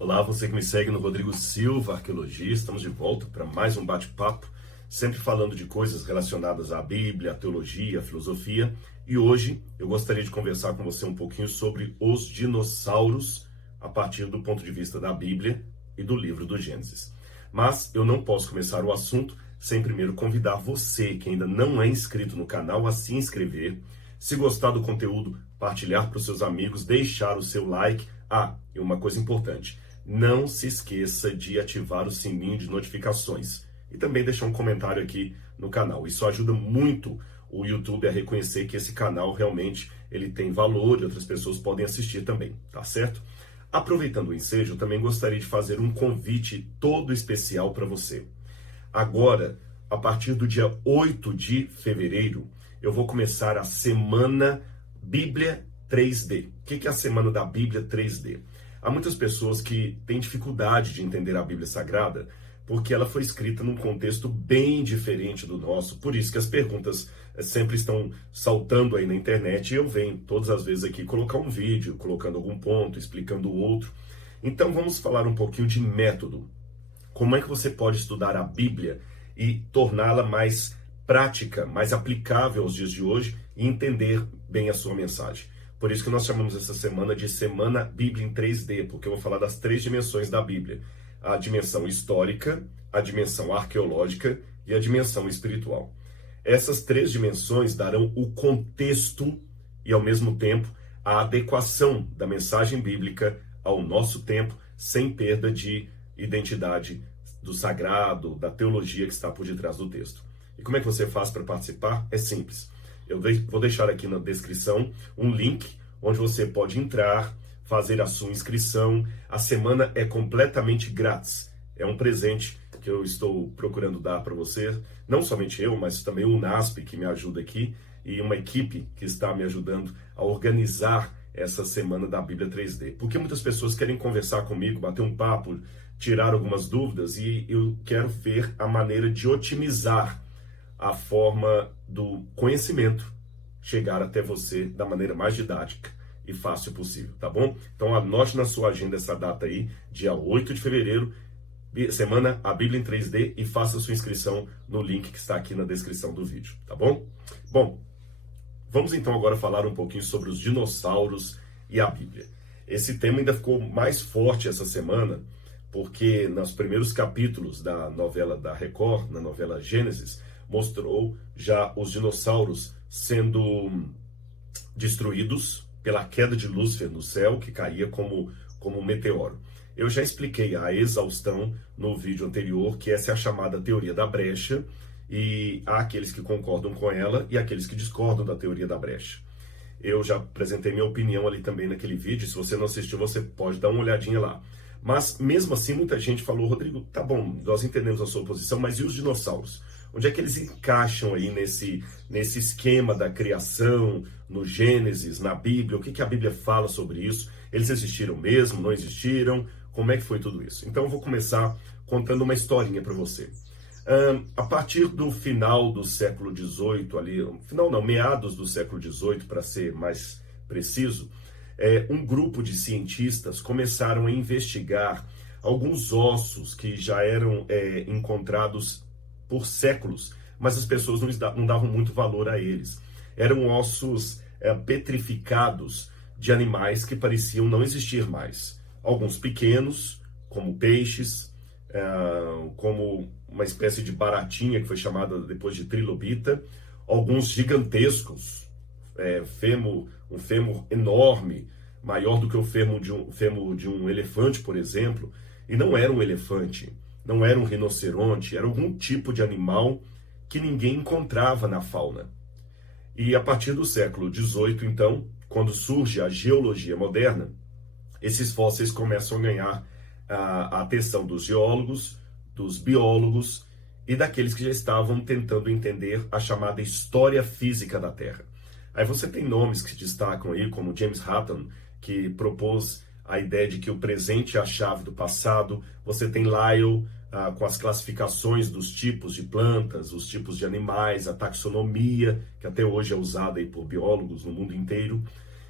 Olá, você que me segue no Rodrigo Silva, Arqueologia. Estamos de volta para mais um bate-papo, sempre falando de coisas relacionadas à Bíblia, à teologia, à filosofia. E hoje eu gostaria de conversar com você um pouquinho sobre os dinossauros a partir do ponto de vista da Bíblia e do livro do Gênesis. Mas eu não posso começar o assunto sem primeiro convidar você, que ainda não é inscrito no canal, a se inscrever. Se gostar do conteúdo, partilhar para os seus amigos, deixar o seu like. E uma coisa importante, não se esqueça de ativar o sininho de notificações e também deixar um comentário aqui no canal. Isso ajuda muito o YouTube a reconhecer que esse canal realmente ele tem valor e outras pessoas podem assistir também, tá certo? Aproveitando o ensejo, eu também gostaria de fazer um convite todo especial para você. Agora, a partir do dia 8 de fevereiro, eu vou começar a Semana Bíblia 3D. O que é a Semana da Bíblia 3D? Há muitas pessoas que têm dificuldade de entender a Bíblia Sagrada porque ela foi escrita num contexto bem diferente do nosso. Por isso que as perguntas sempre estão saltando aí na internet e eu venho todas as vezes aqui colocar um vídeo, colocando algum ponto, explicando o outro. Então vamos falar um pouquinho de método. Como é que você pode estudar a Bíblia e torná-la mais prática, mais aplicável aos dias de hoje e entender bem a sua mensagem? Por isso que nós chamamos essa semana de Semana Bíblia em 3D, porque eu vou falar das três dimensões da Bíblia. A dimensão histórica, a dimensão arqueológica e a dimensão espiritual. Essas três dimensões darão o contexto e, ao mesmo tempo, a adequação da mensagem bíblica ao nosso tempo, sem perda de identidade do sagrado, da teologia que está por detrás do texto. E como é que você faz para participar? É simples. Eu vou deixar aqui na descrição um link onde você pode entrar, fazer a sua inscrição. A semana é completamente grátis. É um presente que eu estou procurando dar para você. Não somente eu, mas também o NASP, que me ajuda aqui, e uma equipe que está me ajudando a organizar essa Semana da Bíblia 3D. Porque muitas pessoas querem conversar comigo, bater um papo, tirar algumas dúvidas, e eu quero ver a maneira de otimizar a forma do conhecimento chegar até você da maneira mais didática e fácil possível, tá bom? Então anote na sua agenda essa data aí, dia 8 de fevereiro, Semana a Bíblia em 3D, e faça sua inscrição no link que está aqui na descrição do vídeo, tá bom? Bom, vamos então agora falar um pouquinho sobre os dinossauros e a Bíblia. Esse tema ainda ficou mais forte essa semana, porque nos primeiros capítulos da novela da Record, na novela Gênesis, mostrou já os dinossauros sendo destruídos pela queda de Lúcifer no céu, que caía como um meteoro. Eu já expliquei a exaustão no vídeo anterior, que essa é a chamada teoria da brecha, e há aqueles que concordam com ela e aqueles que discordam da teoria da brecha. Eu já apresentei minha opinião ali também naquele vídeo. Se você não assistiu, você pode dar uma olhadinha lá. Mas mesmo assim, muita gente falou: Rodrigo, tá bom, nós entendemos a sua posição, mas e os dinossauros? Onde é que eles encaixam aí nesse esquema da criação, no Gênesis, na Bíblia? O que a Bíblia fala sobre isso? Eles existiram mesmo, não existiram? Como é que foi tudo isso? Então eu vou começar contando uma historinha para você. A partir do final do século XVIII, meados do século XVIII, para ser mais preciso, um grupo de cientistas começaram a investigar alguns ossos que já eram encontrados por séculos, mas as pessoas não davam muito valor a eles. Eram ossos petrificados de animais que pareciam não existir mais. Alguns pequenos, como peixes, como uma espécie de baratinha que foi chamada depois de trilobita, alguns gigantescos, um fêmur enorme, maior do que o fêmur de um elefante, por exemplo, e não era um elefante, não era um rinoceronte, era algum tipo de animal que ninguém encontrava na fauna. E a partir do século XVIII, então, quando surge a geologia moderna, esses fósseis começam a ganhar a atenção dos geólogos, dos biólogos e daqueles que já estavam tentando entender a chamada história física da Terra. Aí você tem nomes que se destacam aí, como James Hutton, que propôs a ideia de que o presente é a chave do passado. Você tem Lyell, com as classificações dos tipos de plantas, os tipos de animais, a taxonomia, que até hoje é usada aí por biólogos no mundo inteiro.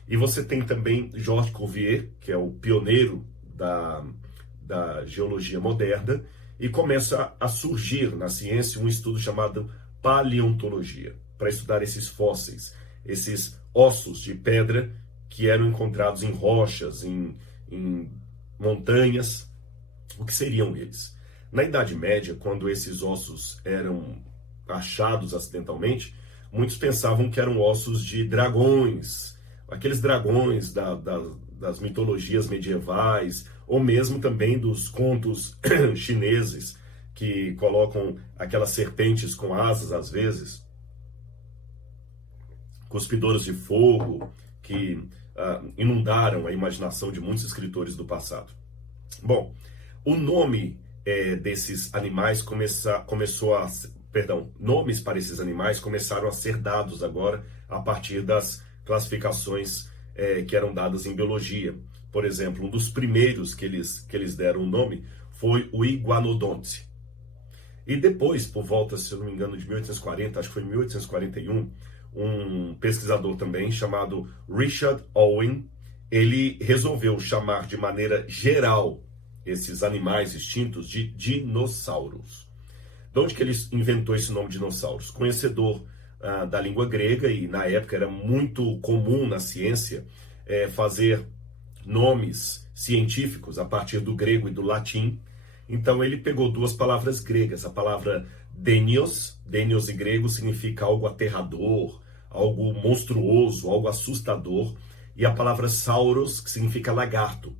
E você tem também Georges Cuvier, que é o pioneiro da geologia moderna e começa a surgir na ciência um estudo chamado paleontologia, para estudar esses fósseis, esses ossos de pedra que eram encontrados em rochas, em montanhas. O que seriam eles? Na Idade Média, quando esses ossos eram achados acidentalmente, muitos pensavam que eram ossos de dragões, aqueles dragões das mitologias medievais, ou mesmo também dos contos chineses, que colocam aquelas serpentes com asas, às vezes, cuspidoras de fogo, que inundaram a imaginação de muitos escritores do passado. Bom, o nome desses animais nomes para esses animais começaram a ser dados agora a partir das classificações que eram dadas em biologia. Por exemplo, um dos primeiros que eles deram o nome foi o iguanodonte. E depois, por volta, se eu não me engano, de 1840, acho que foi em 1841, um pesquisador também chamado Richard Owen, ele resolveu chamar de maneira geral esses animais extintos de dinossauros. De onde que ele inventou esse nome dinossauros? Conhecedor da língua grega, e na época era muito comum na ciência fazer nomes científicos a partir do grego e do latim. Então ele pegou duas palavras gregas, a palavra denios em grego significa algo aterrador, algo monstruoso, algo assustador, e a palavra sauros, que significa lagarto.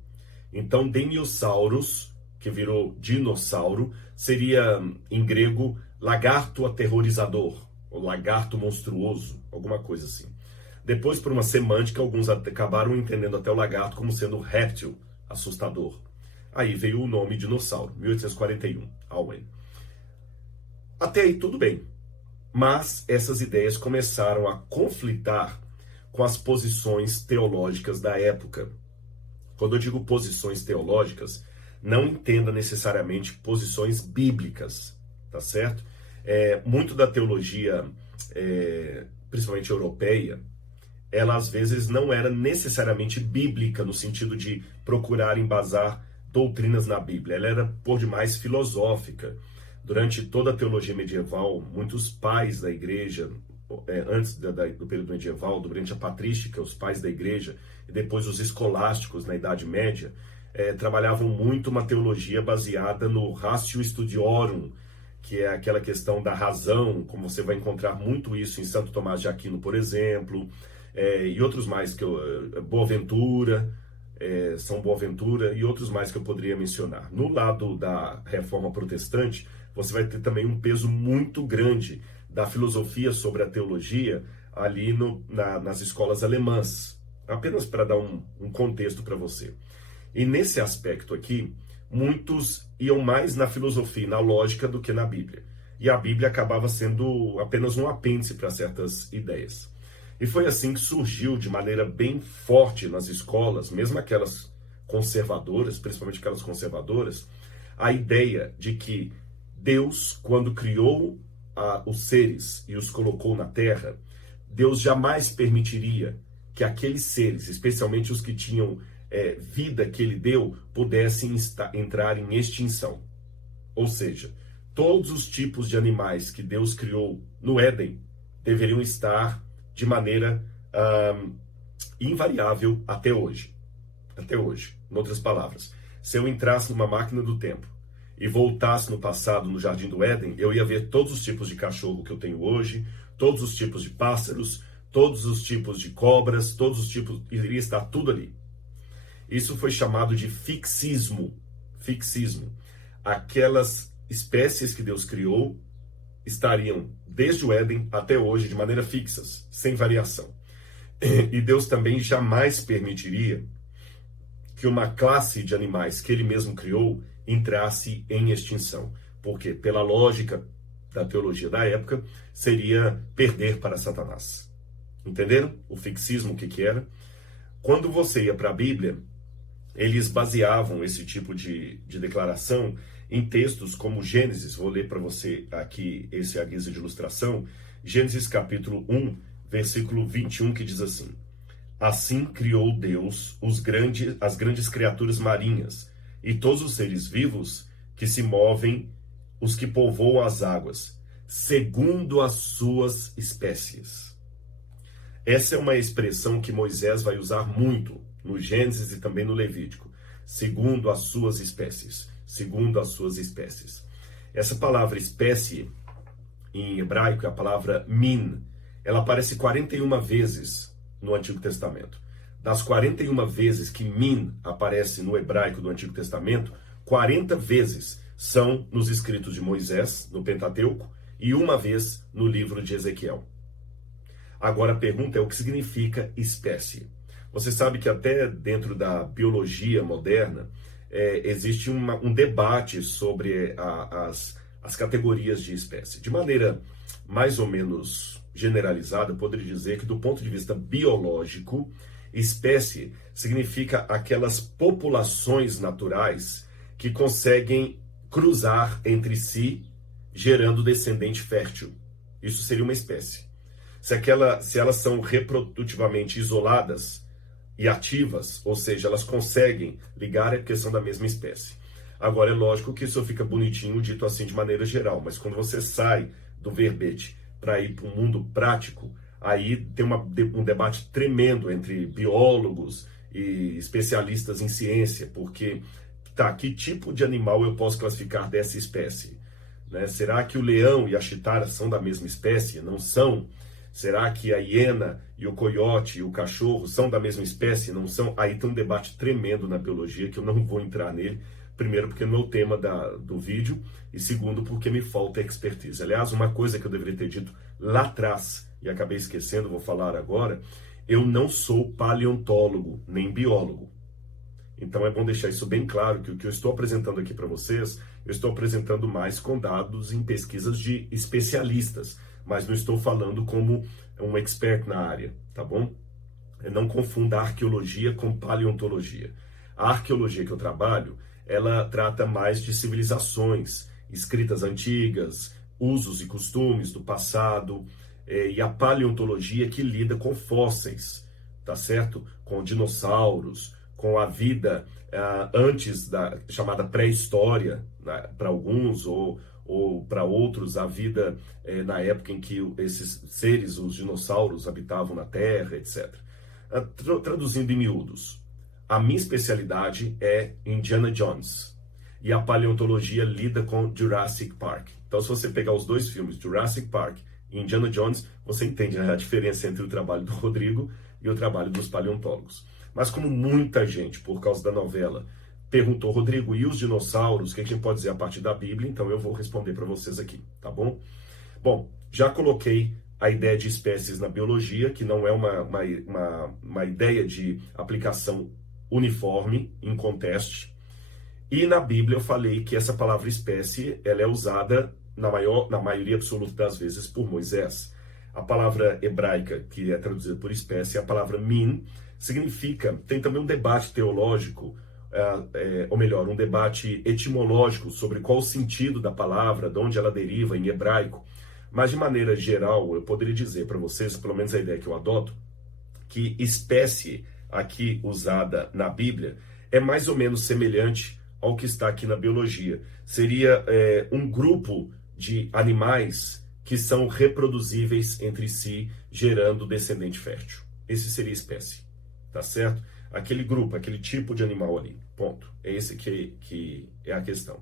Então deniosaurus, que virou dinossauro, seria em grego lagarto aterrorizador, ou lagarto monstruoso, alguma coisa assim. Depois, por uma semântica, alguns acabaram entendendo até o lagarto como sendo réptil, assustador. Aí veio o nome dinossauro, 1841, Owen. Até aí tudo bem, mas essas ideias começaram a conflitar com as posições teológicas da época. Quando eu digo posições teológicas, não entenda necessariamente posições bíblicas, tá certo? Muito da teologia, principalmente europeia, ela às vezes não era necessariamente bíblica no sentido de procurar embasar doutrinas na Bíblia. Ela era por demais filosófica. Durante toda a teologia medieval, muitos pais da igreja, antes do período medieval, durante a patrística, os pais da igreja, e depois os escolásticos na Idade Média, trabalhavam muito uma teologia baseada no ratio studiorum, que é aquela questão da razão, como você vai encontrar muito isso em Santo Tomás de Aquino, por exemplo, e outros mais, São Boaventura e outros mais que eu poderia mencionar. No lado da Reforma Protestante, você vai ter também um peso muito grande da filosofia sobre a teologia ali nas escolas alemãs, apenas para dar um contexto para você. E nesse aspecto aqui, muitos iam mais na filosofia e na lógica do que na Bíblia. E a Bíblia acabava sendo apenas um apêndice para certas ideias. E foi assim que surgiu de maneira bem forte nas escolas, mesmo aquelas conservadoras, principalmente aquelas conservadoras, a ideia de que Deus, quando criou os seres e os colocou na terra, Deus jamais permitiria que aqueles seres, especialmente os que tinham vida que ele deu, pudessem entrar em extinção. Ou seja, todos os tipos de animais que Deus criou no Éden deveriam estar de maneira invariável até hoje. Até hoje. Em outras palavras, se eu entrasse numa máquina do tempo e voltasse no passado, no Jardim do Éden, eu ia ver todos os tipos de cachorro que eu tenho hoje, todos os tipos de pássaros, todos os tipos de cobras, todos os tipos, iria estar tudo ali. Isso foi chamado de fixismo. Fixismo. Aquelas espécies que Deus criou estariam desde o Éden até hoje de maneira fixas, sem variação. E Deus também jamais permitiria que uma classe de animais que ele mesmo criou entrasse em extinção. Porque, pela lógica da teologia da época, seria perder para Satanás. Entenderam o fixismo, o que era? Quando você ia para a Bíblia, eles baseavam esse tipo de declaração em textos como Gênesis. Vou ler para você aqui esse à guisa de ilustração. Gênesis capítulo 1, versículo 21, que diz assim: Assim criou Deus as grandes criaturas marinhas e todos os seres vivos que se movem, os que povoam as águas, segundo as suas espécies. Essa é uma expressão que Moisés vai usar muito no Gênesis e também no Levítico. Segundo as suas espécies. Segundo as suas espécies. Essa palavra espécie, em hebraico, é a palavra min. Ela aparece 41 vezes no Antigo Testamento. Das 41 vezes que min aparece no hebraico do Antigo Testamento, 40 vezes são nos escritos de Moisés, no Pentateuco, e uma vez no livro de Ezequiel. Agora a pergunta é: o que significa espécie? Você sabe que até dentro da biologia moderna existe um debate sobre as categorias de espécie. De maneira mais ou menos generalizada, eu poderia dizer que do ponto de vista biológico, espécie significa aquelas populações naturais que conseguem cruzar entre si, gerando descendente fértil. Isso seria uma espécie. Se elas são reprodutivamente isoladas e ativas, ou seja, elas conseguem ligar, é porque são da mesma espécie. Agora, é lógico que isso fica bonitinho, dito assim de maneira geral, mas quando você sai do verbete para ir para o mundo prático, aí tem um debate tremendo entre biólogos e especialistas em ciência, porque, que tipo de animal eu posso classificar dessa espécie? Né? Será que o leão e a chitara são da mesma espécie? Não são? Será que a hiena e o coiote e o cachorro são da mesma espécie? Não são? Aí tem um debate tremendo na biologia que eu não vou entrar nele. Primeiro, porque não é o tema do vídeo. E segundo, porque me falta expertise. Aliás, uma coisa que eu deveria ter dito lá atrás, e acabei esquecendo, vou falar agora, eu não sou paleontólogo, nem biólogo. Então é bom deixar isso bem claro, que o que eu estou apresentando aqui para vocês, eu estou apresentando mais com dados em pesquisas de especialistas, mas não estou falando como um expert na área, tá bom? Não confunda arqueologia com paleontologia. A arqueologia que eu trabalho, ela trata mais de civilizações, escritas antigas, usos e costumes do passado, e a paleontologia que lida com fósseis, tá certo? Com dinossauros, com a vida antes da chamada pré-história, né, para alguns, ou para outros, a vida na época em que esses seres, os dinossauros, habitavam na Terra, etc. Traduzindo em miúdos, a minha especialidade é Indiana Jones, e a paleontologia lida com Jurassic Park. Então, se você pegar os dois filmes, Jurassic Park e Indiana Jones, você entende a diferença entre o trabalho do Rodrigo e o trabalho dos paleontólogos. Mas como muita gente, por causa da novela, perguntou: Rodrigo, e os dinossauros? O que a gente pode dizer a partir da Bíblia? Então eu vou responder para vocês aqui, tá bom? Bom, já coloquei a ideia de espécies na biologia, que não é uma ideia de aplicação uniforme, em conteste. E na Bíblia eu falei que essa palavra espécie, ela é usada na maioria absoluta das vezes por Moisés. A palavra hebraica, que é traduzida por espécie, é a palavra min, significa, tem também um debate teológico, ou melhor, um debate etimológico sobre qual o sentido da palavra, de onde ela deriva em hebraico. Mas de maneira geral, eu poderia dizer para vocês, pelo menos a ideia que eu adoto, que espécie aqui usada na Bíblia é mais ou menos semelhante ao que está aqui na biologia. Seria um grupo de animais que são reproduzíveis entre si, gerando descendente fértil. Esse seria espécie, tá certo? Aquele grupo, aquele tipo de animal ali, ponto. É esse que é a questão.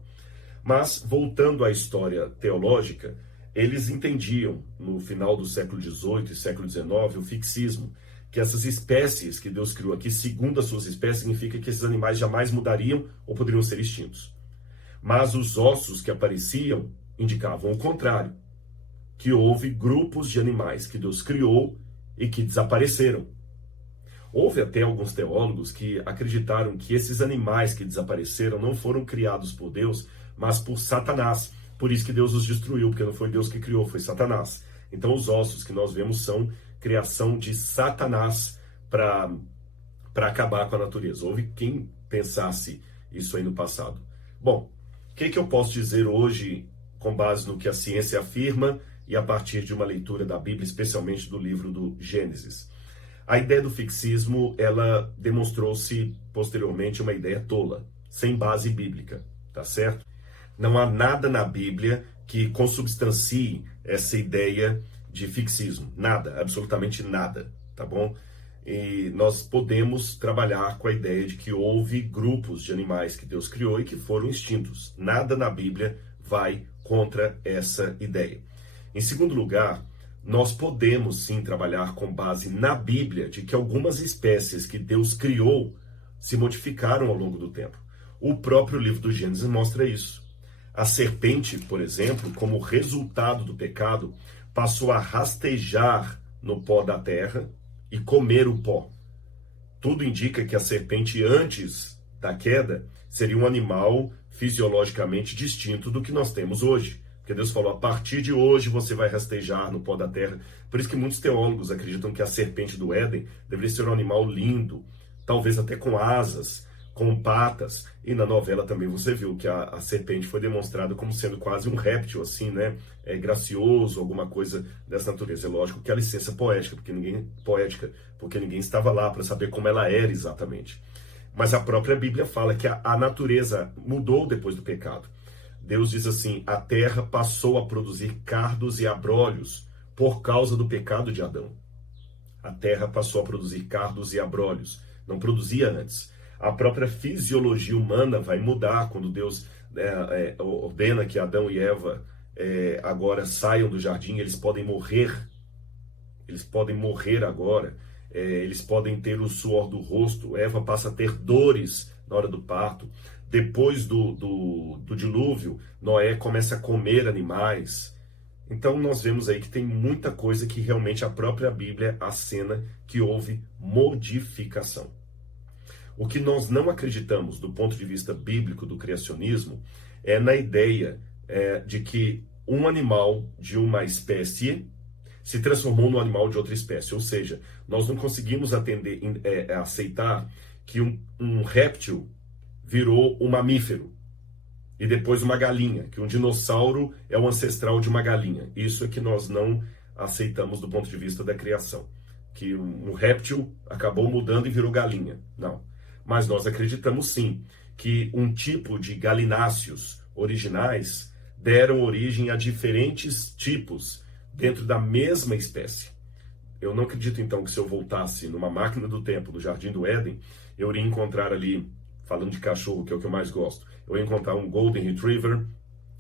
Mas, voltando à história teológica, eles entendiam, no final do século XVIII e século XIX, o fixismo, que essas espécies que Deus criou aqui, segundo as suas espécies, significa que esses animais jamais mudariam ou poderiam ser extintos. Mas os ossos que apareciam indicavam o contrário, que houve grupos de animais que Deus criou e que desapareceram. Houve até alguns teólogos que acreditaram que esses animais que desapareceram não foram criados por Deus, mas por Satanás. Por isso que Deus os destruiu, porque não foi Deus que criou, foi Satanás. Então os ossos que nós vemos são criação de Satanás para acabar com a natureza. Houve quem pensasse isso aí no passado. Bom, o que eu posso dizer hoje com base no que a ciência afirma e a partir de uma leitura da Bíblia, especialmente do livro do Gênesis? A ideia do fixismo, ela demonstrou-se posteriormente uma ideia tola. sem base bíblica, tá certo? Não há nada na Bíblia que consubstancie essa ideia de fixismo. Nada, absolutamente nada, tá bom? E nós podemos trabalhar com a ideia de que houve grupos de animais que Deus criou e que foram extintos. Nada na Bíblia vai contra essa ideia. Em segundo lugar, nós podemos sim trabalhar com base na Bíblia de que algumas espécies que Deus criou se modificaram ao longo do tempo. O próprio livro do Gênesis mostra isso. A serpente, por exemplo, como resultado do pecado, passou a rastejar no pó da terra e comer o pó. Tudo indica que a serpente, antes da queda, seria um animal fisiologicamente distinto do que nós temos hoje. Porque Deus falou, a partir de hoje você vai rastejar no pó da terra. Por isso que muitos teólogos acreditam que a serpente do Éden deveria ser um animal lindo, talvez até com asas, com patas. E na novela também você viu que a serpente foi demonstrada como sendo quase um réptil, assim, né? Gracioso, alguma coisa dessa natureza. É lógico que há licença poética, porque ninguém estava lá para saber como ela era exatamente. Mas a própria Bíblia fala que a natureza mudou depois do pecado. Deus diz assim, a terra passou a produzir cardos e abrolhos por causa do pecado de Adão. A terra passou a produzir cardos e abrolhos. Não produzia antes. A própria fisiologia humana vai mudar quando Deus ordena que Adão e Eva agora saiam do jardim. Eles podem morrer. Eles podem morrer agora. Eles podem ter o suor do rosto. Eva passa a ter dores na hora do parto. Depois do dilúvio, Noé começa a comer animais. Então nós vemos aí que tem muita coisa que realmente a própria Bíblia acena que houve modificação. O que nós não acreditamos do ponto de vista bíblico do criacionismo é na ideia de que um animal de uma espécie se transformou num animal de outra espécie. Ou seja, nós não conseguimos aceitar que um réptil virou um mamífero e depois uma galinha, que um dinossauro é o ancestral de uma galinha. Isso é que nós não aceitamos do ponto de vista da criação. Que um réptil acabou mudando e virou galinha. Não. Mas nós acreditamos sim que um tipo de galináceos originais deram origem a diferentes tipos dentro da mesma espécie. Eu não acredito então que se eu voltasse numa máquina do tempo do Jardim do Éden, eu iria encontrar ali, falando de cachorro, que é o que eu mais gosto, eu ia encontrar um Golden Retriever,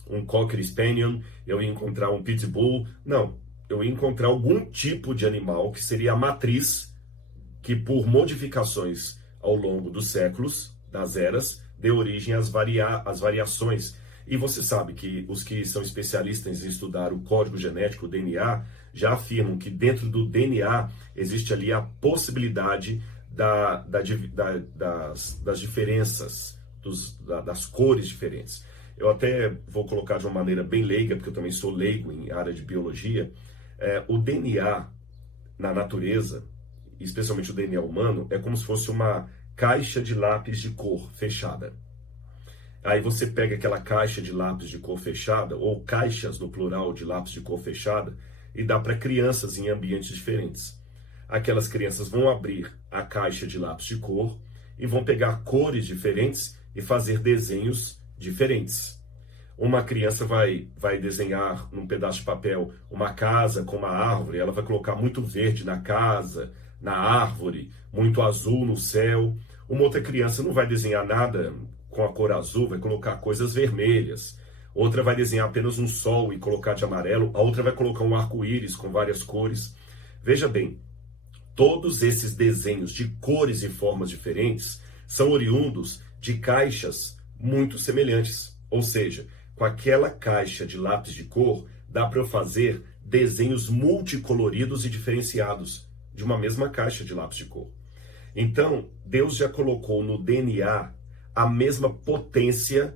um Cocker Spaniel, eu ia encontrar um Pitbull. Não, eu ia encontrar algum tipo de animal que seria a matriz que por modificações ao longo dos séculos, das eras, deu origem às variações. E você sabe que os que são especialistas em estudar o código genético, o DNA, já afirmam que dentro do DNA existe ali a possibilidade das diferenças, das cores diferentes. Eu até vou colocar de uma maneira bem leiga, porque eu também sou leigo em área de biologia. O DNA na natureza, especialmente o DNA humano, é como se fosse uma caixa de lápis de cor fechada. Aí você pega aquela caixa de lápis de cor fechada, ou caixas no plural de lápis de cor fechada, e dá para crianças em ambientes diferentes. Aquelas crianças vão abrir a caixa de lápis de cor e vão pegar cores diferentes e fazer desenhos diferentes. Uma criança vai desenhar num pedaço de papel uma casa com uma árvore, ela vai colocar muito verde na casa, na árvore, muito azul no céu. Uma outra criança não vai desenhar nada com a cor azul, vai colocar coisas vermelhas. Outra vai desenhar apenas um sol e colocar de amarelo. A outra vai colocar um arco-íris com várias cores. Veja bem, todos esses desenhos de cores e formas diferentes são oriundos de caixas muito semelhantes. Ou seja, com aquela caixa de lápis de cor, dá para eu fazer desenhos multicoloridos e diferenciados de uma mesma caixa de lápis de cor. Então, Deus já colocou no DNA a mesma potência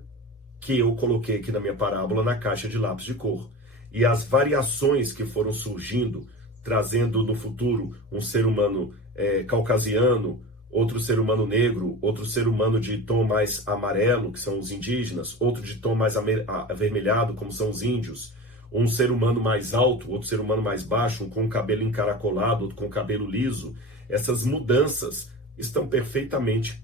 que eu coloquei aqui na minha parábola na caixa de lápis de cor. E as variações que foram surgindo, trazendo no futuro um ser humano caucasiano, outro ser humano negro, outro ser humano de tom mais amarelo, que são os indígenas, outro de tom mais avermelhado, como são os índios, um ser humano mais alto, outro ser humano mais baixo, um com cabelo encaracolado, outro com cabelo liso. Essas mudanças estão perfeitamente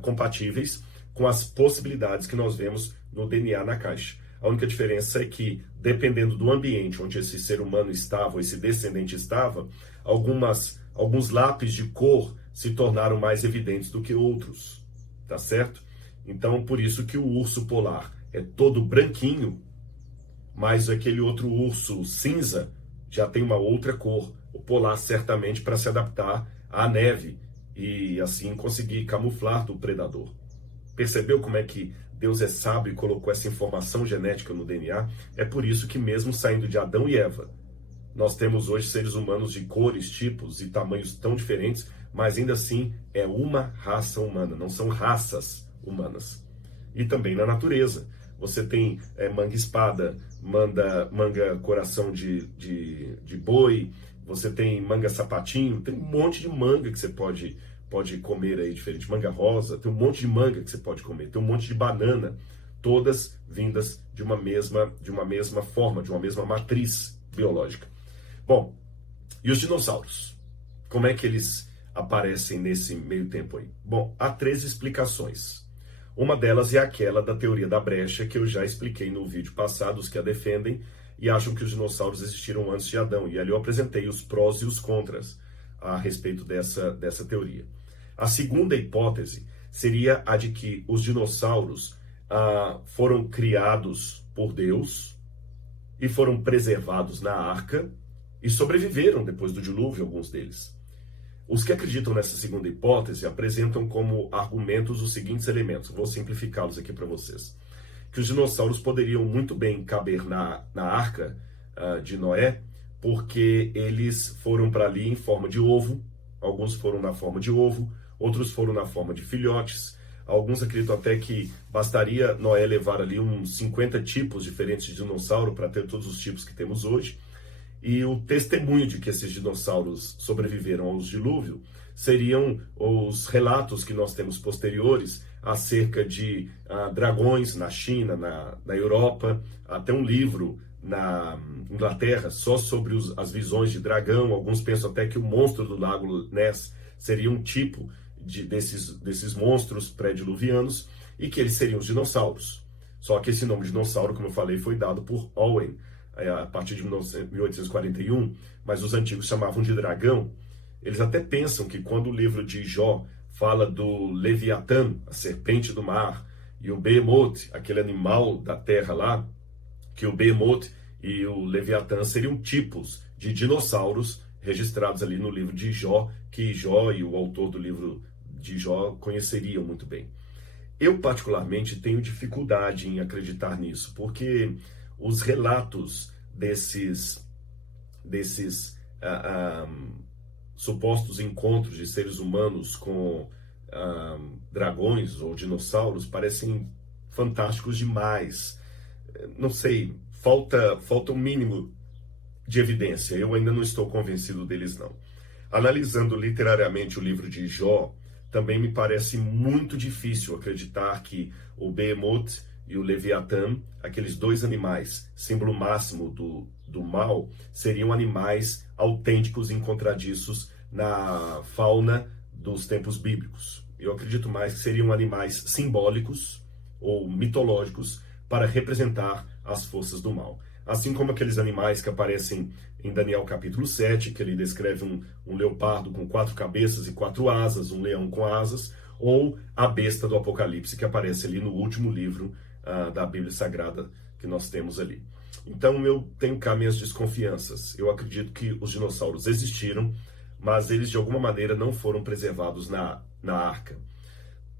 compatíveis com as possibilidades que nós vemos no DNA na caixa. A única diferença é que, dependendo do ambiente onde esse ser humano estava, ou esse descendente estava, alguns lápis de cor se tornaram mais evidentes do que outros, tá certo? Então, por isso que o urso polar é todo branquinho, mas aquele outro urso cinza já tem uma outra cor. O polar, certamente, para se adaptar à neve e assim conseguir camuflar do predador. Percebeu como é que Deus é sábio e colocou essa informação genética no DNA? É por isso que, mesmo saindo de Adão e Eva, nós temos hoje seres humanos de cores, tipos e tamanhos tão diferentes, mas ainda assim é uma raça humana, não são raças humanas. E também na natureza. Você tem manga-espada, manga coração de boi, você tem manga-sapatinho, tem um monte de manga que você pode comer aí diferente. Manga rosa, tem um monte de manga que você pode comer, tem um monte de banana, todas vindas de uma mesma forma, de uma mesma matriz biológica. Bom, e os dinossauros? Como é que eles aparecem nesse meio tempo aí? Bom, há 3 explicações. Uma delas é aquela da teoria da brecha, que eu já expliquei no vídeo passado, os que a defendem e acham que os dinossauros existiram antes de Adão. E ali eu apresentei os prós e os contras a respeito dessa teoria. A segunda hipótese seria a de que os dinossauros foram criados por Deus e foram preservados na arca e sobreviveram depois do dilúvio, alguns deles. Os que acreditam nessa segunda hipótese apresentam como argumentos os seguintes elementos. Vou simplificá-los aqui para vocês. Que os dinossauros poderiam muito bem caber na arca de Noé, porque eles foram para ali em forma de ovo. Alguns foram na forma de ovo, outros foram na forma de filhotes. Alguns acreditam até que bastaria Noé levar ali uns 50 tipos diferentes de dinossauro para ter todos os tipos que temos hoje. E o testemunho de que esses dinossauros sobreviveram ao dilúvio seriam os relatos que nós temos posteriores acerca de dragões na China, na Europa, até um livro na Inglaterra só sobre as visões de dragão. Alguns pensam até que o monstro do lago Ness seria um tipo desses monstros pré-diluvianos e que eles seriam os dinossauros. Só que esse nome dinossauro, como eu falei, foi dado por Owen a partir de 1841, mas os antigos chamavam de dragão. Eles até pensam que quando o livro de Jó fala do Leviatã, a serpente do mar, e o Behemoth, aquele animal da terra lá, que o Behemoth e o Leviatã seriam tipos de dinossauros registrados ali no livro de Jó, que Jó e o autor do livro de Jó conheceriam muito bem. Eu, particularmente, tenho dificuldade em acreditar nisso, porque os relatos desses supostos encontros de seres humanos com dragões ou dinossauros parecem fantásticos demais. Não sei, falta um mínimo de evidência. Eu ainda não estou convencido deles, não. Analisando literariamente o livro de Jó, também me parece muito difícil acreditar que o Behemoth e o Leviatã, aqueles 2 animais, símbolo máximo do mal, seriam animais autênticos e encontradiços na fauna dos tempos bíblicos. Eu acredito mais que seriam animais simbólicos ou mitológicos para representar as forças do mal. Assim como aqueles animais que aparecem em Daniel capítulo 7, que ele descreve um leopardo com 4 cabeças e 4 asas, um leão com asas, ou a besta do Apocalipse, que aparece ali no último livro da Bíblia Sagrada que nós temos ali. Então eu tenho cá minhas desconfianças. Eu acredito que os dinossauros existiram, mas eles de alguma maneira não foram preservados na arca.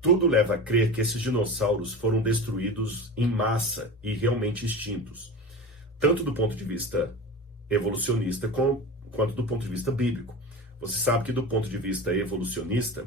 Tudo leva a crer que esses dinossauros foram destruídos em massa e realmente extintos, tanto do ponto de vista evolucionista quanto do ponto de vista bíblico. Você sabe que do ponto de vista evolucionista,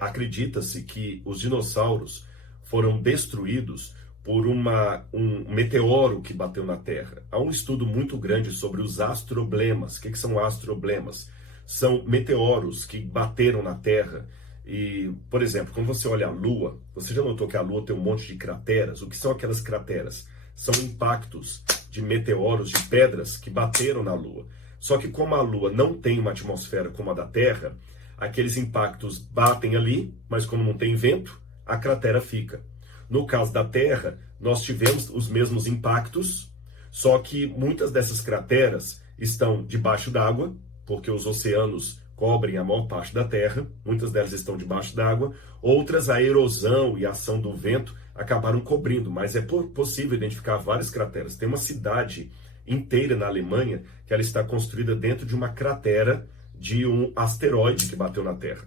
acredita-se que os dinossauros foram destruídos por um meteoro que bateu na Terra. Há um estudo muito grande sobre os astroblemas. O que são astroblemas? São meteoros que bateram na Terra. E, por exemplo, quando você olha a Lua, você já notou que a Lua tem um monte de crateras? O que são aquelas crateras? São impactos de meteoros, de pedras que bateram na Lua. Só que como a Lua não tem uma atmosfera como a da Terra, aqueles impactos batem ali, mas como não tem vento, a cratera fica. No caso da Terra, nós tivemos os mesmos impactos, só que muitas dessas crateras estão debaixo d'água, porque os oceanos cobrem a maior parte da Terra, muitas delas estão debaixo d'água, outras a erosão e a ação do vento acabaram cobrindo, mas é possível identificar várias crateras. Tem uma cidade inteira na Alemanha que ela está construída dentro de uma cratera de um asteroide que bateu na Terra.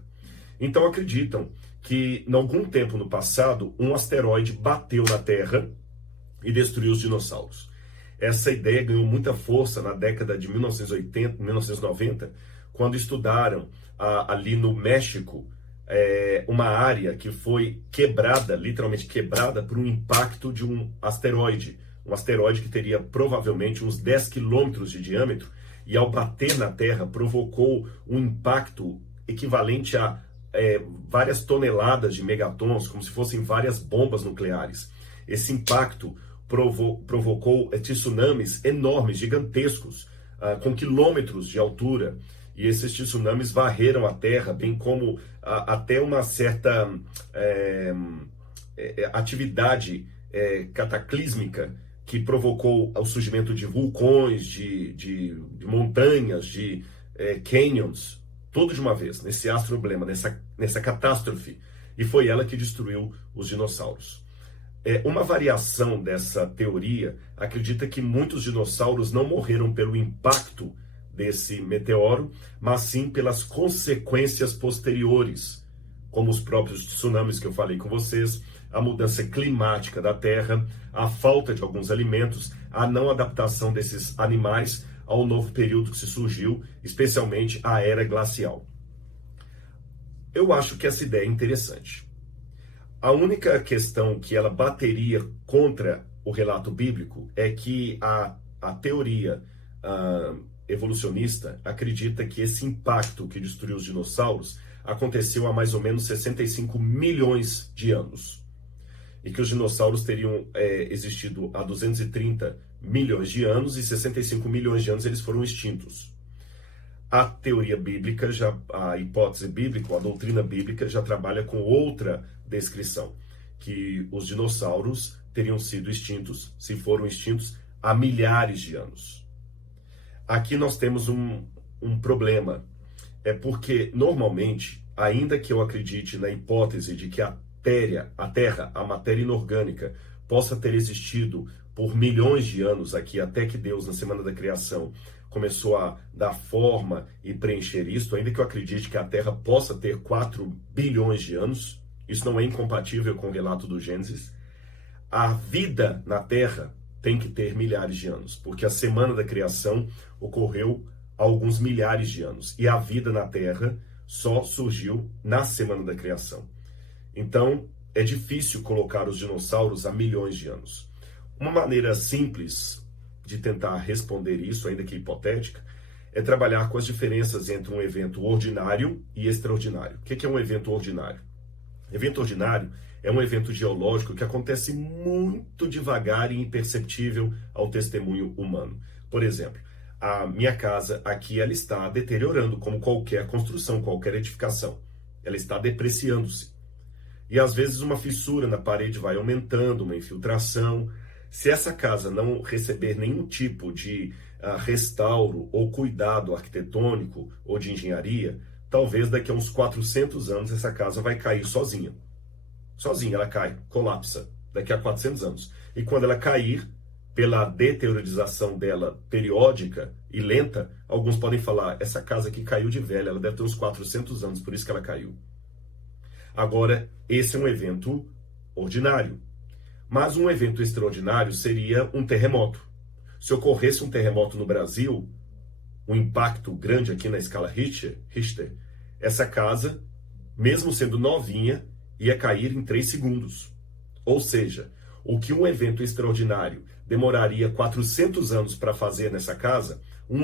Então acreditam que, em algum tempo no passado, um asteroide bateu na Terra e destruiu os dinossauros. Essa ideia ganhou muita força na década de 1980, 1990, quando estudaram ali no México uma área que foi quebrada, literalmente quebrada, por um impacto de um asteroide que teria provavelmente uns 10 quilômetros de diâmetro, e ao bater na Terra provocou um impacto equivalente a várias toneladas de megatons, como se fossem várias bombas nucleares. Esse impacto provocou tsunamis enormes, gigantescos, com quilômetros de altura, e esses tsunamis varreram a Terra, bem como até uma certa atividade cataclísmica que provocou o surgimento de vulcões, de montanhas, de canyons, tudo de uma vez, nesse astroblema, nessa catástrofe, e foi ela que destruiu os dinossauros. Uma variação dessa teoria acredita que muitos dinossauros não morreram pelo impacto desse meteoro, mas sim pelas consequências posteriores, como os próprios tsunamis que eu falei com vocês, a mudança climática da Terra, a falta de alguns alimentos, a não adaptação desses animais ao novo período que se surgiu, especialmente a era glacial. Eu acho que essa ideia é interessante. A única questão que ela bateria contra o relato bíblico é que a teoria evolucionista acredita que esse impacto que destruiu os dinossauros aconteceu há mais ou menos 65 milhões de anos. E que os dinossauros teriam existido há 230 milhões de anos e 65 milhões de anos eles foram extintos. A teoria bíblica, a hipótese bíblica, a doutrina bíblica já trabalha com outra descrição, que os dinossauros teriam sido extintos, se foram extintos, há milhares de anos. Aqui nós temos um problema, porque normalmente, ainda que eu acredite na hipótese de que a Terra, a matéria inorgânica, possa ter existido por milhões de anos aqui, até que Deus, na semana da criação, começou a dar forma e preencher isto, ainda que eu acredite que a Terra possa ter 4 bilhões de anos, isso não é incompatível com o relato do Gênesis, a vida na Terra tem que ter milhares de anos, porque a semana da criação ocorreu há alguns milhares de anos, e a vida na Terra só surgiu na semana da criação. Então, é difícil colocar os dinossauros há milhões de anos. Uma maneira simples de tentar responder isso, ainda que hipotética, é trabalhar com as diferenças entre um evento ordinário e extraordinário. O que é um evento ordinário? Evento ordinário é um evento geológico que acontece muito devagar e imperceptível ao testemunho humano. Por exemplo, a minha casa aqui, ela está deteriorando, como qualquer construção, qualquer edificação. Ela está depreciando-se. E às vezes uma fissura na parede vai aumentando, uma infiltração. Se essa casa não receber nenhum tipo de restauro ou cuidado arquitetônico ou de engenharia, talvez daqui a uns 400 anos essa casa vai cair sozinha. Sozinha ela cai, colapsa, daqui a 400 anos. E quando ela cair, pela deteriorização dela periódica e lenta, alguns podem falar, essa casa aqui caiu de velha, ela deve ter uns 400 anos, por isso que ela caiu. Agora, esse é um evento ordinário. Mas um evento extraordinário seria um terremoto. Se ocorresse um terremoto no Brasil, um impacto grande aqui na escala Richter, essa casa, mesmo sendo novinha, ia cair em 3 segundos. Ou seja, o que um evento extraordinário demoraria 400 anos para fazer nessa casa, o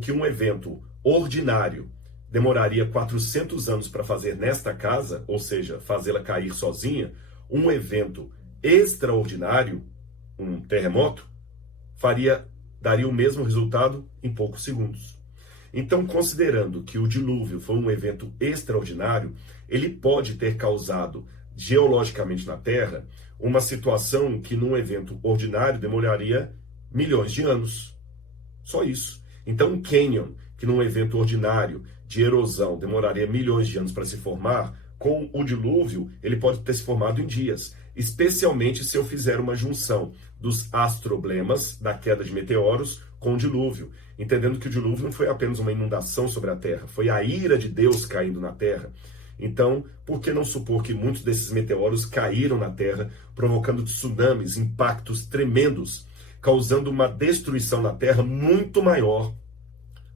que um evento ordinário demoraria 400 anos para fazer nesta casa, ou seja, fazê-la cair sozinha, um evento extraordinário, um terremoto, daria o mesmo resultado em poucos segundos. Então, considerando que o dilúvio foi um evento extraordinário, ele pode ter causado geologicamente na Terra uma situação que num evento ordinário demoraria milhões de anos. Só isso. Então, um cânion, que num evento ordinário de erosão demoraria milhões de anos para se formar, com o dilúvio, ele pode ter se formado em dias, especialmente se eu fizer uma junção dos astroblemas, da queda de meteoros, com o dilúvio, entendendo que o dilúvio não foi apenas uma inundação sobre a Terra, foi a ira de Deus caindo na Terra. Então, por que não supor que muitos desses meteoros caíram na Terra, provocando tsunamis, impactos tremendos, causando uma destruição na Terra muito maior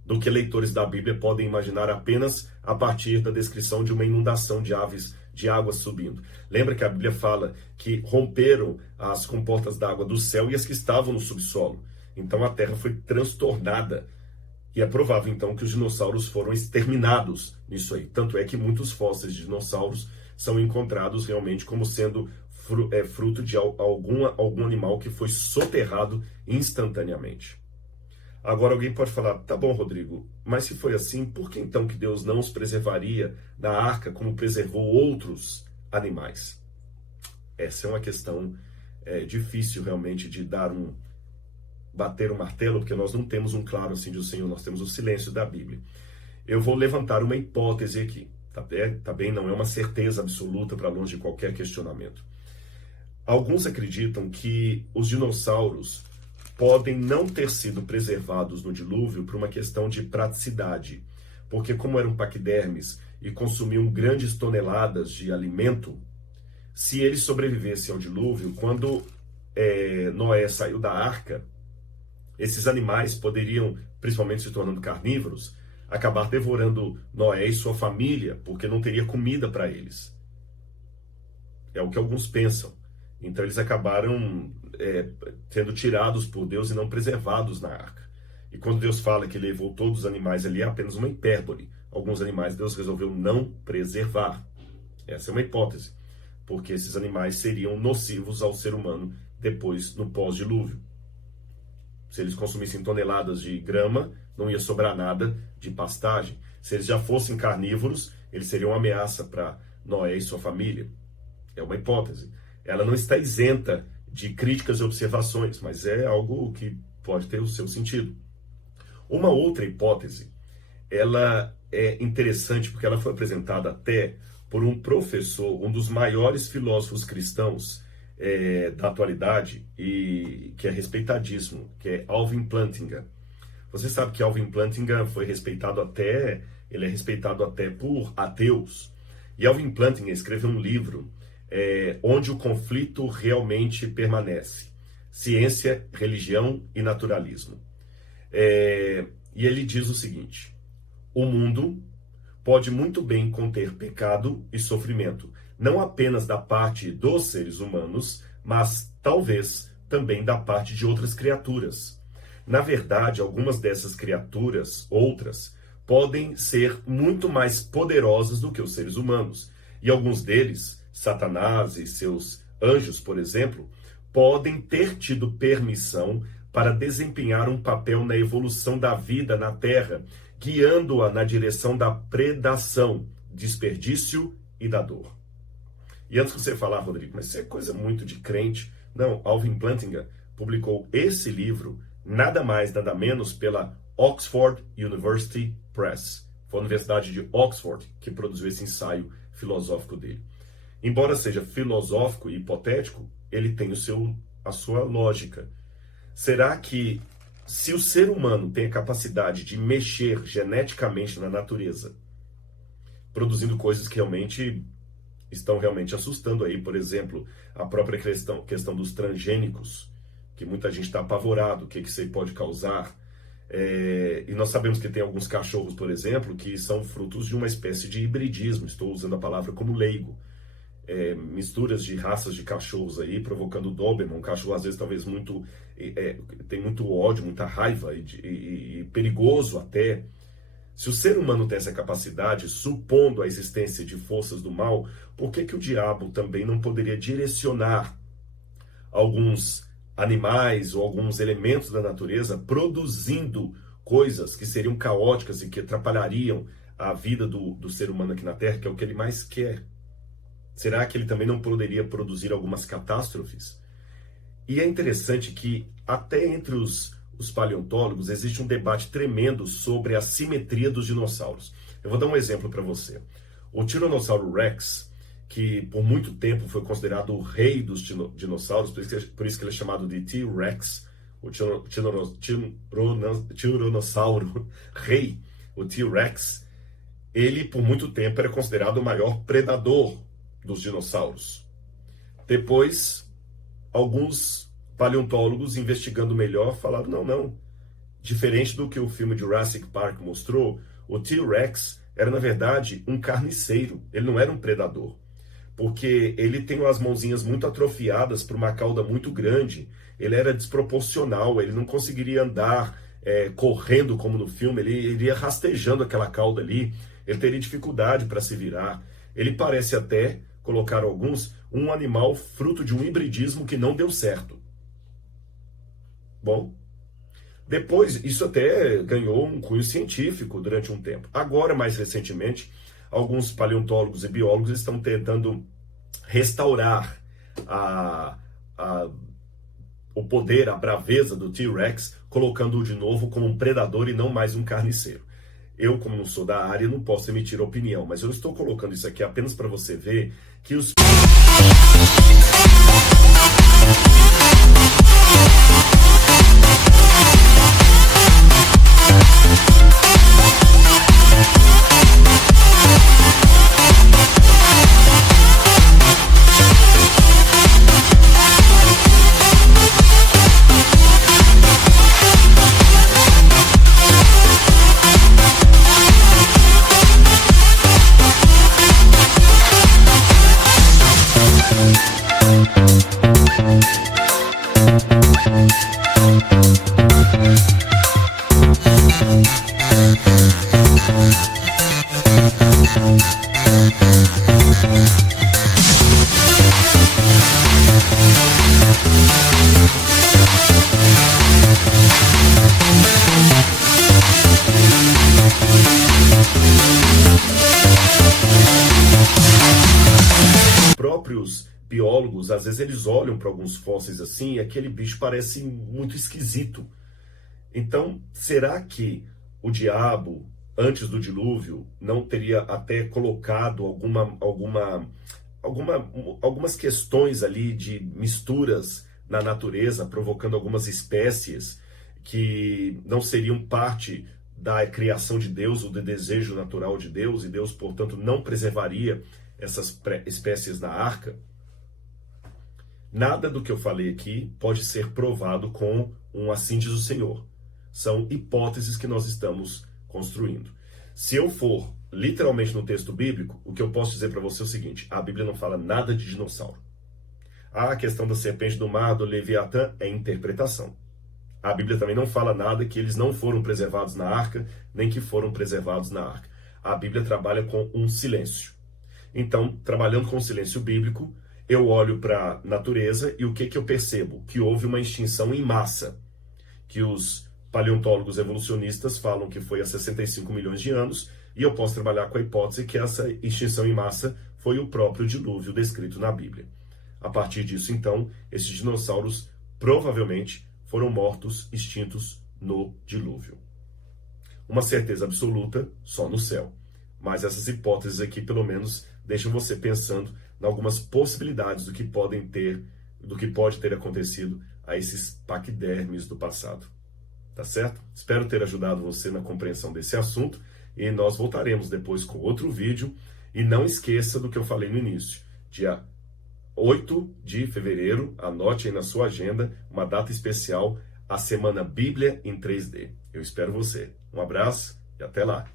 do que leitores da Bíblia podem imaginar apenas a partir da descrição de uma inundação de aves, de água subindo. Lembra que a Bíblia fala que romperam as comportas d'água do céu e as que estavam no subsolo. Então a terra foi transtornada. E é provável então que os dinossauros foram exterminados nisso aí. Tanto é que muitos fósseis de dinossauros são encontrados realmente como sendo fruto de algum animal que foi soterrado instantaneamente. Agora alguém pode falar, tá bom, Rodrigo, mas se foi assim, por que então que Deus não os preservaria na arca como preservou outros animais? Essa é uma questão difícil realmente de bater um martelo, porque nós não temos um claro assim do Senhor, nós temos o silêncio da Bíblia. Eu vou levantar uma hipótese aqui, tá bem? Não é uma certeza absoluta para longe de qualquer questionamento. Alguns acreditam que os dinossauros podem não ter sido preservados no dilúvio por uma questão de praticidade, porque como eram paquidermes e consumiam grandes toneladas de alimento, se eles sobrevivessem ao dilúvio, quando Noé saiu da arca, esses animais poderiam, principalmente se tornando carnívoros, acabar devorando Noé e sua família, porque não teria comida para eles. É o que alguns pensam. Então eles acabaram sendo tirados por Deus e não preservados na arca. E quando Deus fala que levou todos os animais ali, é apenas uma hipérbole. Alguns animais Deus resolveu não preservar. Essa é uma hipótese, porque esses animais seriam nocivos ao ser humano depois, no pós-dilúvio. Se eles consumissem toneladas de grama, não ia sobrar nada de pastagem. Se eles já fossem carnívoros, eles seriam uma ameaça para Noé e sua família. É uma hipótese. Ela não está isenta de críticas e observações, mas é algo que pode ter o seu sentido. Uma outra hipótese, ela é interessante porque ela foi apresentada até por um professor, um dos maiores filósofos cristãos da atualidade, e que é respeitadíssimo, que é Alvin Plantinga. Você sabe que Alvin Plantinga foi respeitado ele é respeitado até por ateus. E Alvin Plantinga escreveu um livro onde o conflito realmente permanece: ciência, religião e naturalismo. E ele diz o seguinte: o mundo pode muito bem conter pecado e sofrimento, não apenas da parte dos seres humanos, mas talvez também da parte de outras criaturas. Na verdade, algumas dessas criaturas, outras, podem ser muito mais poderosas do que os seres humanos. E alguns deles, Satanás e seus anjos, por exemplo, podem ter tido permissão para desempenhar um papel na evolução da vida na Terra, guiando-a na direção da predação, desperdício e da dor. E antes de você falar, Rodrigo, mas isso é coisa muito de crente. Não, Alvin Plantinga publicou esse livro, nada mais, nada menos, pela Oxford University Press. Foi a Universidade de Oxford que produziu esse ensaio filosófico dele. Embora seja filosófico e hipotético, ele tem a sua lógica. Será que, se o ser humano tem a capacidade de mexer geneticamente na natureza, produzindo coisas que realmente estão realmente assustando aí, por exemplo, a própria questão dos transgênicos, que muita gente está apavorado, o que isso aí pode causar. E nós sabemos que tem alguns cachorros, por exemplo, que são frutos de uma espécie de hibridismo, estou usando a palavra como leigo. Misturas de raças de cachorros aí, provocando Doberman, um cachorro às vezes talvez tem muito ódio, muita raiva e perigoso até. Se o ser humano tem essa capacidade, supondo a existência de forças do mal, por que o diabo também não poderia direcionar alguns animais ou alguns elementos da natureza produzindo coisas que seriam caóticas e que atrapalhariam a vida do ser humano aqui na Terra, que é o que ele mais quer? Será que ele também não poderia produzir algumas catástrofes? E é interessante que até entre os paleontólogos existe um debate tremendo sobre a simetria dos dinossauros. Eu vou dar um exemplo para você. O Tiranossauro Rex, que por muito tempo foi considerado o rei dos dinossauros, por isso que ele é chamado de T-Rex, o tiranossauro rei, o T-Rex, ele por muito tempo era considerado o maior predador dos dinossauros. Depois, alguns paleontólogos investigando melhor falaram, não, diferente do que o filme Jurassic Park mostrou, o T-Rex era na verdade um carniceiro, ele não era um predador, porque ele tem as mãozinhas muito atrofiadas por uma cauda muito grande, ele era desproporcional, ele não conseguiria andar correndo como no filme, ele iria rastejando aquela cauda ali, ele teria dificuldade para se virar. Ele parece até, colocaram alguns, um animal fruto de um hibridismo que não deu certo. Bom, depois isso até ganhou um cunho científico durante um tempo. Agora, mais recentemente, alguns paleontólogos e biólogos estão tentando restaurar o poder, a braveza do T-Rex, colocando-o de novo como um predador e não mais um carniceiro. Eu, como não sou da área, não posso emitir opinião, mas eu estou colocando isso aqui apenas para você ver que os... próprios biólogos, às vezes eles olham para alguns fósseis assim e aquele bicho parece muito esquisito. Então, será que o diabo, antes do dilúvio, não teria até colocado algumas questões ali de misturas na natureza, provocando algumas espécies que não seriam parte da criação de Deus ou do desejo natural de Deus, e Deus, portanto, não preservaria essas espécies na arca? Nada do que eu falei aqui pode ser provado com um assim diz o Senhor. São hipóteses que nós estamos construindo. Se eu for literalmente no texto bíblico, o que eu posso dizer para você é o seguinte: a Bíblia não fala nada de dinossauro. A questão da serpente do mar, do Leviatã, é interpretação. A Bíblia também não fala nada que eles não foram preservados na arca, nem que foram preservados na arca. A Bíblia trabalha com um silêncio. Então, trabalhando com o silêncio bíblico, eu olho para a natureza e o que eu percebo? Que houve uma extinção em massa, que os paleontólogos evolucionistas falam que foi há 65 milhões de anos, e eu posso trabalhar com a hipótese que essa extinção em massa foi o próprio dilúvio descrito na Bíblia. A partir disso, então, esses dinossauros provavelmente foram mortos, extintos no dilúvio. Uma certeza absoluta só no céu. Mas essas hipóteses aqui, pelo menos, deixam você pensando em algumas possibilidades do que pode ter acontecido a esses paquidermes do passado. Tá certo? Espero ter ajudado você na compreensão desse assunto e nós voltaremos depois com outro vídeo. E não esqueça do que eu falei no início. Dia 8 de fevereiro, anote aí na sua agenda uma data especial, a Semana Bíblia em 3D. Eu espero você. Um abraço e até lá.